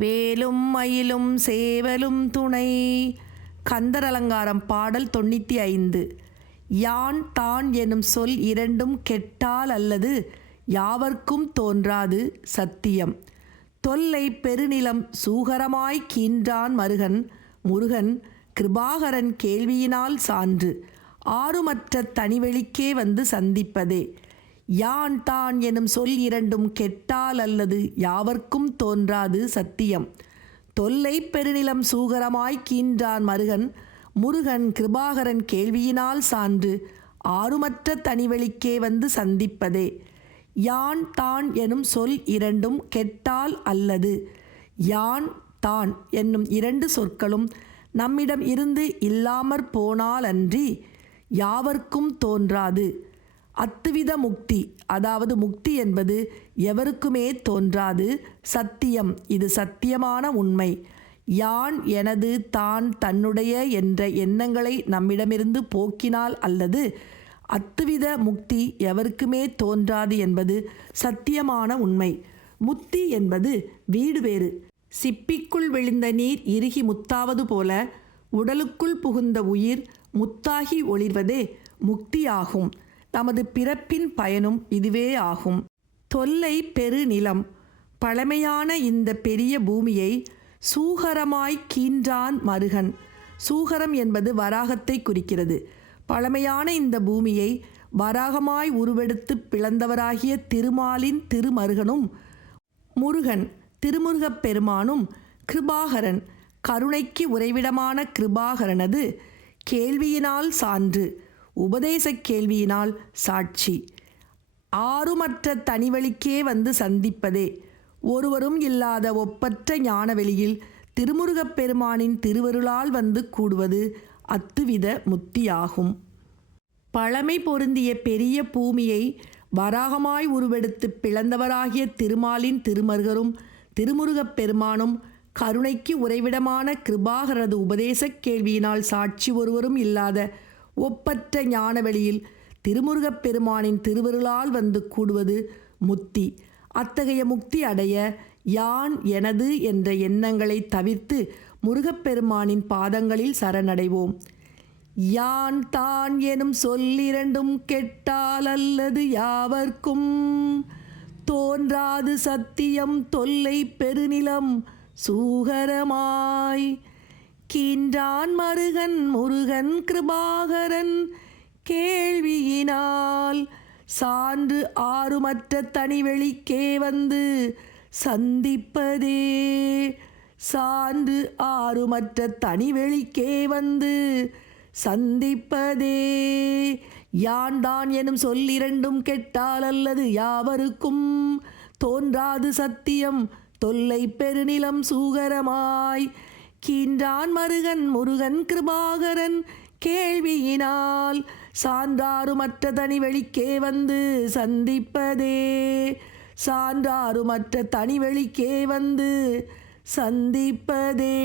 வேலும் மயிலும் சேவலும் துணை. கந்தர் அலங்காரம் பாடல் தொண்ணூற்றி ஐந்து. யான் தான் எனும் சொல் இரண்டும் கெட்டால் அல்லது யாவர்க்கும் தோன்றாது சத்தியம். தொல்லை பெருநிலம் சூகரமாய் கீன்றான் மருகன். முருகன் கிருபாகரன் கேள்வியினால் சான்று. ஆறுமற்ற தனிவெளிக்கே வந்து சந்திப்பதே. யான் தான் எனும் சொல் இரண்டும் கெட்டால் அல்லது யாவர்க்கும் தோன்றாது சத்தியம். தொல்லை பெருநிலம் சூகரமாய் கீன்றான் மருகன் முருகன் கிருபாகரன் கேள்வியினால் சான்று ஆறுமற்ற தனிவெளிக்கே வந்து சந்திப்பதே. யான் தான் எனும் சொல் இரண்டும் கெட்டால் அல்லது யான் தான் என்னும் இரண்டு சொற்களும் நம்மிடம் இருந்து இல்லாமற் போனாலன்றி யாவர்க்கும் தோன்றாது. அத்துவித முக்தி. அதாவது முக்தி என்பது எவருக்குமே தோன்றாது. சத்தியம். இது சத்தியமான உண்மை. யான் எனது தான் தன்னுடைய என்ற எண்ணங்களை நம்மிடமிருந்து போக்கினால் அல்லது அத்துவித முக்தி எவருக்குமே தோன்றாது என்பது சத்தியமான உண்மை. முத்தி என்பது வீடு வேறு. சிப்பிக்குள் விழுந்த நீர் இறுகி முத்தாவது போல உடலுக்குள் புகுந்த உயிர் முத்தாகி ஒளிர்வதே முக்தியாகும். நமது பிறப்பின் பயனும் இதுவே ஆகும். தொல்லை பெருநிலம். பழமையான இந்த பெரிய பூமியை சூகரமாய் கீன்றான் மருகன். சூகரம் என்பது வராகத்தை குறிக்கிறது. பழமையான இந்த பூமியை வராகமாய் உருவெடுத்து பிளந்தவராகிய திருமாலின் திருமருகனும் முருகன் திருமுருகப் பெருமானும் கிருபாகரன் கருணைக்கு உறைவிடமான கிருபாகரனது கேள்வியினால் சான்று. உபதேச கேள்வியினால் சாட்சி. ஆறுமற்ற தனிவழிக்கே வந்து சந்திப்பதே. ஒருவரும் இல்லாத ஒப்பற்ற ஞானவெளியில் திருமுருகப் பெருமானின் திருவருளால் வந்து கூடுவது அத்துவித முத்தியாகும். பழமை பொருந்திய பெரிய பூமியை வராகமாய் உருவெடுத்து பிளந்தவராகிய திருமாலின் திருமருகரும் திருமுருகப் பெருமானும் கருணைக்கு உறைவிடமான கிருபாகரது உபதேசக் கேள்வியினால் சாட்சி ஒருவரும் இல்லாத ஒப்பற்ற ஞானவெளியில் திருமுருகப் பெருமானின் திருவருளால் வந்து கூடுவது முத்தி. அத்தகைய முக்தி அடைய யான் எனது என்ற எண்ணங்களை தவிர்த்து முருகப்பெருமானின் பாதங்களில் சரணடைவோம். யான் தான் எனும் சொல்லிரண்டும் கெட்டால் அல்லது யாவர்க்கும் தோன்றாது சத்தியம் தொல்லை பெருநிலம் சூகரமாய் கீன்றான் மருகன் முருகன் கிருபாகரன். கேள்வியினால் சான்று ஆறுமற்ற தனிவெளிக்கே வந்து சந்திப்பதே. சான்று ஆறுமற்ற தனிவெளிக்கே வந்து சந்திப்பதே. யான்தான் எனும் சொல்லிரண்டும் கெட்டால் அல்லது யாவருக்கும் தோன்றாது சத்தியம். தொல்லை பெருநிலம் சூகரமாய் கீன்றான் மருகன் முருகன் கிருபாகரன் கேள்வியினால். சான்றாருமற்ற தனி வெளிக்கே வந்து சந்திப்பதே. சான்றாருமற்ற தனி வெளிக்கே வந்து சந்திப்பதே.